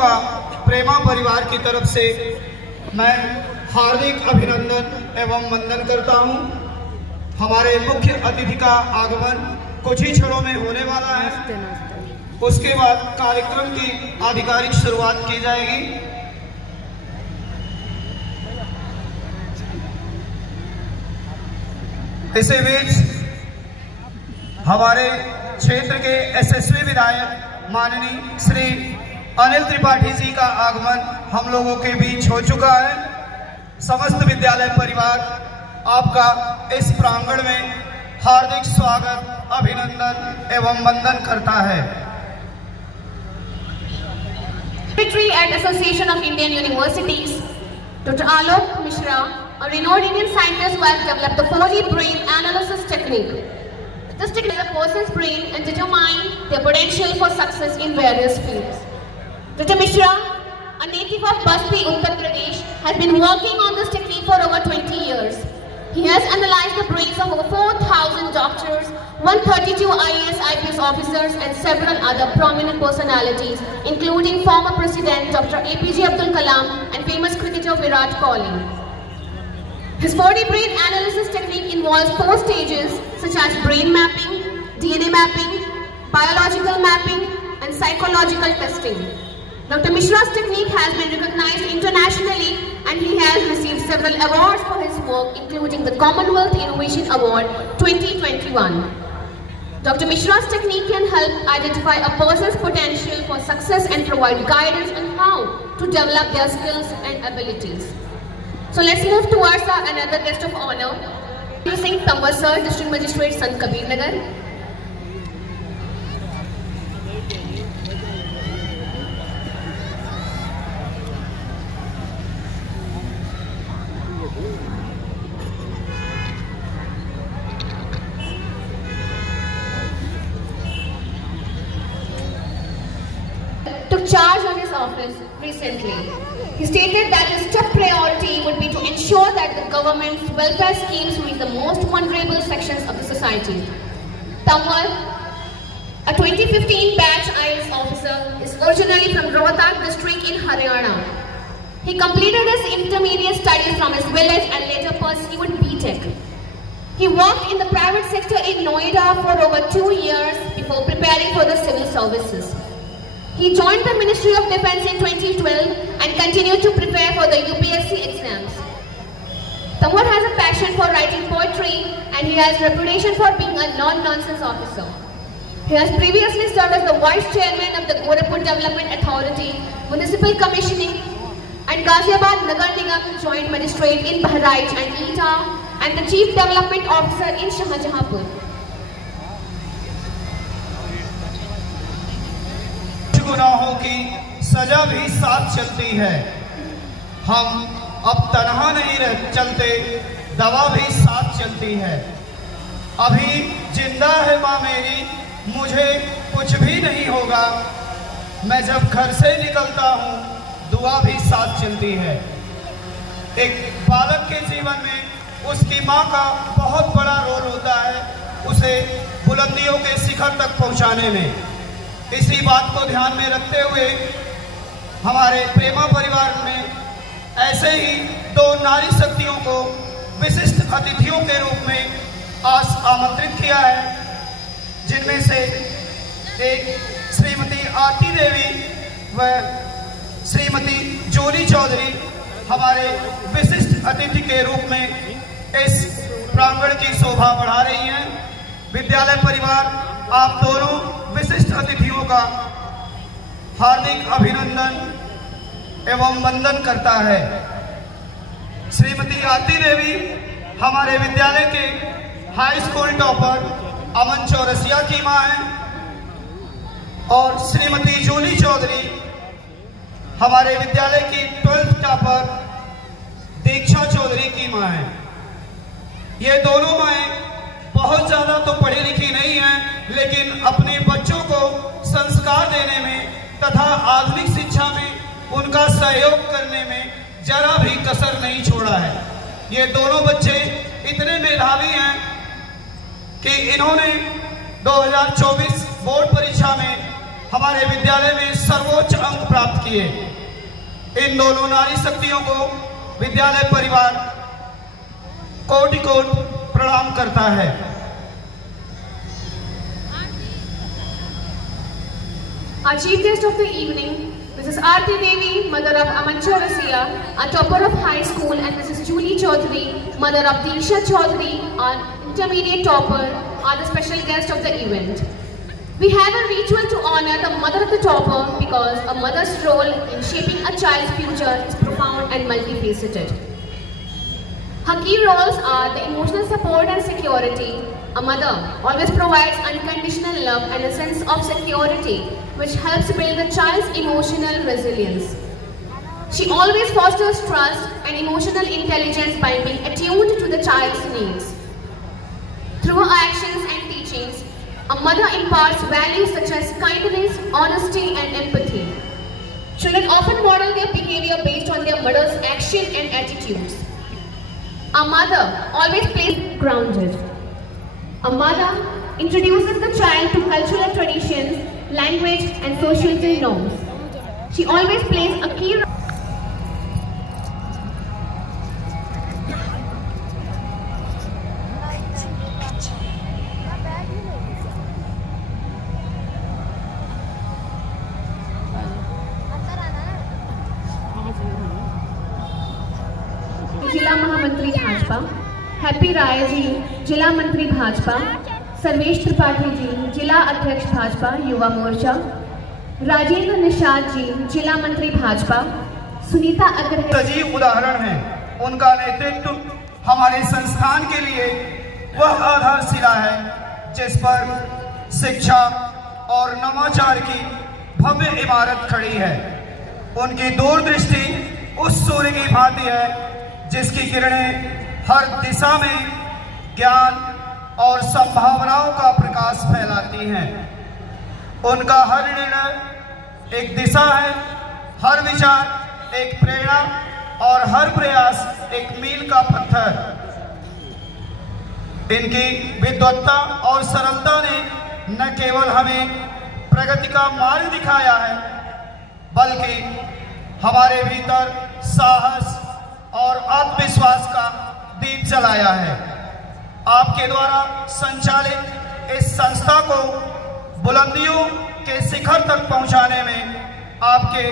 का प्रेमा परिवार की तरफ से मैं हार्दिक अभिनंदन एवं वंदन करता हूं। हमारे मुख्य अतिथि का आगमन कुछ ही क्षणों में होने वाला है। उसके बाद कार्यक्रम की आधिकारिक शुरुआत की जाएगी। इसी बीच हमारे क्षेत्र के यशस्वी विधायक माननीय श्री अनिल त्रिपाठी जी का आगमन हम लोगों के बीच हो चुका है। समस्त विद्यालय परिवार आपका इस प्रांगण में हार्दिक स्वागत, अभिनंदन एवं वंदन करता है। Secretary at Association of Indian Universities, Dr. Alok Mishra, a renowned Indian scientist who has developed the 4D brain analysis technique. This technique is a person's brain and determine their potential for success in various fields. Dr. Mishra, a native of Baspi, Uttar Pradesh, has been working on this technique for over 20 years. He has analyzed the brains of over 4,000 doctors, 132 IAS IPS officers and several other prominent personalities, including former President Dr. APJ Abdul Kalam and famous cricketer Virat Kohli. His 4D brain analysis technique involves 4 stages such as brain mapping, DNA mapping, biological mapping and psychological testing. Dr. Mishra's technique has been recognized internationally and he has received several awards for his work, including the Commonwealth Innovation Award 2021. Dr. Mishra's technique can help identify a person's potential for success and provide guidance on how to develop their skills and abilities. So let's move towards another guest of honor, Singh Tanwar Sir, District Magistrate, Sant Kabir Nagar. Took charge of his office recently. He stated that his top priority would be to ensure that the government's welfare schemes reach the most vulnerable sections of the society. Tanwar, a 2015 batch IAS officer, is originally from Rohtak district in Haryana. He completed his intermediate studies from his village and later pursued B.Tech. He worked in the private sector in Noida for over 2 years before preparing for the civil services. He joined the Ministry of Defence in 2012 and continued to prepare for the UPSC exams. Tanwar has a passion for writing poetry and he has a reputation for being a non-nonsense officer. He has previously served as the Vice Chairman of the Gorakhpur Development Authority, Municipal Commissioning and Ghaziabad Nagar Nigam Joint Magistrate in Bahraich and Etah and the Chief Development Officer in Shahjahanpur. गुनाहों की सजा भी साथ चलती है। हम अब तन्हा नहीं चलते, दवा भी साथ चलती है। अभी जिंदा है माँ मेरी, मुझे कुछ भी नहीं होगा। मैं जब घर से निकलता हूँ, दुआ भी साथ चलती है। एक बालक के जीवन में उसकी माँ का बहुत बड़ा रोल होता है, उसे बुलंदियों के शिखर तक पहुँचाने में। इसी बात को ध्यान में रखते हुए हमारे प्रेमा परिवार में ऐसे ही 2 नारी शक्तियों को विशिष्ट अतिथियों के रूप में आज आमंत्रित किया है, जिनमें से एक श्रीमती आरती देवी व श्रीमती जोली चौधरी हमारे विशिष्ट अतिथि के रूप में इस प्रांगण की शोभा बढ़ा रही हैं। विद्यालय परिवार आप दोनों विशिष्ट अतिथियों का हार्दिक अभिनंदन एवं वंदन करता है। श्रीमती आरती देवी हमारे विद्यालय के हाई स्कूल टॉपर अमन चौरसिया की मां है और श्रीमती जूली चौधरी हमारे विद्यालय की 12th टॉपर दीक्षा चौधरी की मां है। ये दोनों माएँ बहुत ज्यादा तो पढ़ी लिखी नहीं हैं, लेकिन अपने बच्चों को संस्कार देने में तथा आधुनिक शिक्षा में उनका सहयोग करने में जरा भी कसर नहीं छोड़ा है। ये दोनों बच्चे इतने मेधावी हैं कि इन्होंने 2024 बोर्ड परीक्षा में हमारे विद्यालय में सर्वोच्च अंक प्राप्त किए। इन दोनों नारी शक्तियों को विद्यालय परिवार कोटि कोटि प्रणाम करता है। Our chief guest of the evening, Mrs. Aarti Devi, mother of Amancha Rasia, a topper of high school, and Mrs. Julie Chaudhary, mother of Deeksha Chaudhary, an intermediate topper, are the special guest of the event. We have a ritual to honor the mother of the topper because a mother's role in shaping a child's future is profound and multifaceted. Her key roles are the emotional support and security. A mother always provides unconditional love and a sense of security, which helps build the child's emotional resilience. She always fosters trust and emotional intelligence by being attuned to the child's needs. Through her actions and teachings, a mother imparts values such as kindness, honesty, and empathy. Children often model their behavior based on their mother's action and attitudes. A mother always plays grounded. A mother introduces the child to cultural traditions, language, and social norms. She always plays a key role. जिला महामंत्री Bhajpa, happy Rai ji जिला मंत्री भाजपा, सर्वेश त्रिपाठी जी जिला अध्यक्ष भाजपा युवा मोर्चा, राजेंद्र निषाद जी जिला मंत्री भाजपा, सुनीता अग्रवाल सजीव उदाहरण है। उनका नेतृत्व हमारे संस्थान के लिए वह आधारशिला है जिस पर शिक्षा और नवाचार की भव्य इमारत खड़ी है। उनकी दूरदृष्टि उस सूर्य की भांति है जिसकी किरणें हर दिशा में ज्ञान और संभावनाओं का प्रकाश फैलाती हैं। उनका हर निर्णय एक दिशा है, हर विचार एक प्रेरणा और हर प्रयास एक मील का पत्थर। इनकी विद्वत्ता और सरलता ने न केवल हमें प्रगति का मार्ग दिखाया है, बल्कि हमारे भीतर साहस और आत्मविश्वास का दीप जलाया है। आपके द्वारा संचालित इस संस्था को बुलंदियों के शिखर तक पहुंचाने में आपके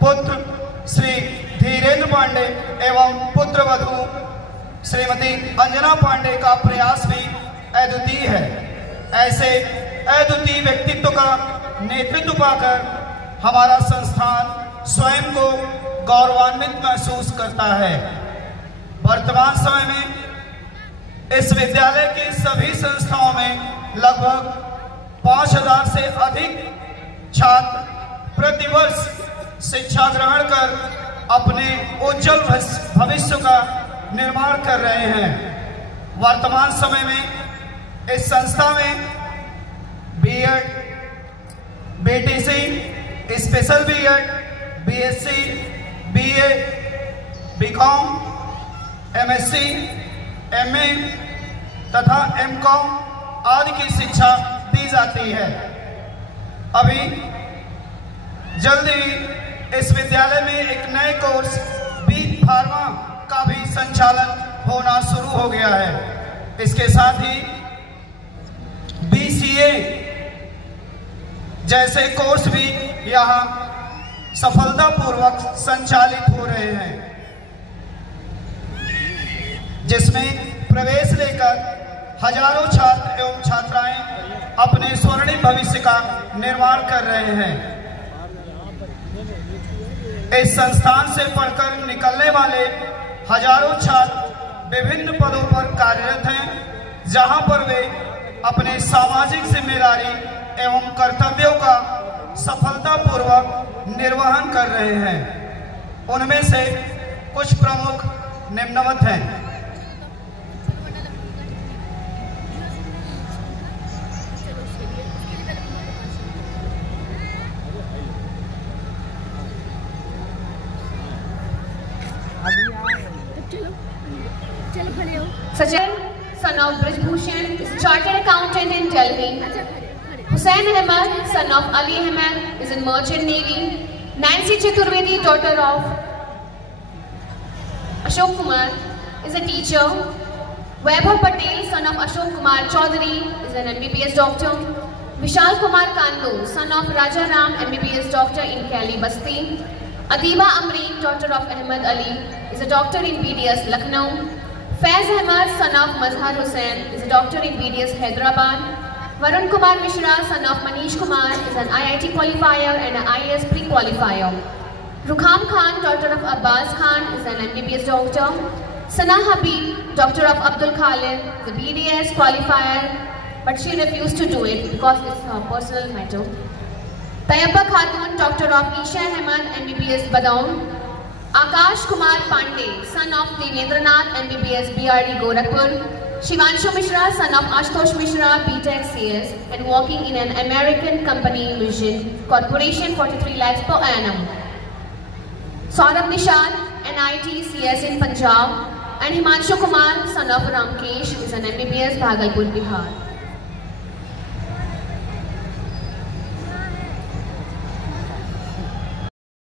पुत्र श्री धीरेन्द्र पांडे एवं पुत्र वधू श्रीमती अंजना पांडे का प्रयास भी अद्वितीय है। ऐसे अद्वितीय व्यक्तित्व का नेतृत्व पाकर हमारा संस्थान स्वयं को गौरवान्वित महसूस करता है। वर्तमान समय में इस विद्यालय की सभी संस्थाओं में लगभग 5000 से अधिक छात्र प्रतिवर्ष शिक्षा ग्रहण कर अपने उज्जवल भविष्य का निर्माण कर रहे हैं। वर्तमान समय में इस संस्था में BEd, BTC, special BEd, BSc, BA, BCom, MSc, MA तथा एमकॉम आदि की शिक्षा दी जाती है। अभी जल्द ही इस विद्यालय में एक नए कोर्स बी फार्मा का भी संचालन होना शुरू हो गया है। इसके साथ ही बीसीए जैसे कोर्स भी यहाँ सफलतापूर्वक संचालित हो रहे हैं, जिसमें प्रवेश लेकर हजारों छात्र एवं छात्राएं अपने स्वर्णिम भविष्य का निर्माण कर रहे हैं। इस संस्थान से पढ़कर निकलने वाले हजारों छात्र विभिन्न पदों पर कार्यरत हैं, जहां पर वे अपने सामाजिक जिम्मेदारी एवं कर्तव्यों का सफलतापूर्वक निर्वहन कर रहे हैं। उनमें से कुछ प्रमुख निम्नवत हैं। Sajal, son of Brijbhushan, is a chartered accountant in Delhi. Hussain Ahmed, son of Ali Ahmed, is in Merchant Navy. Nancy Chaturvedi, daughter of Ashok Kumar, is a teacher. Vaibhav Patel, son of Ashok Kumar Chaudhary, is an MBBS doctor. Vishal Kumar Kandu, son of Raja Ram, MBBS doctor in Kali Basti. Adiba Amreen, daughter of Ahmed Ali, is a doctor in BDS Lucknow. Faiz Ahmed, son of Mazhar Hussain, is a doctor in BDS Hyderabad. Varun Kumar Mishra, son of Manish Kumar, is an IIT qualifier and an IAS pre-qualifier. Rukham Khan, daughter of Abbas Khan, is an MBBS doctor. Sana Habib, daughter of Abdul Khalid, is a BDS qualifier, but she refused to do it because it's her personal matter. Tayyaba Khatun, daughter of Isha Ahmed, MBBS Badaun. Akash Kumar Pandey, son of Devendranath, MBBS BRD Gorakhpur. Shivanshu Mishra, son of Ashutosh Mishra, BTech CS, and working in an American company, Vision Corporation, 43 lakhs per annum. Saurabh Nishad, NIT CS in Punjab, and Himanshu Kumar, son of Ramkesh, is an MBBS Bhagalpur, Bihar.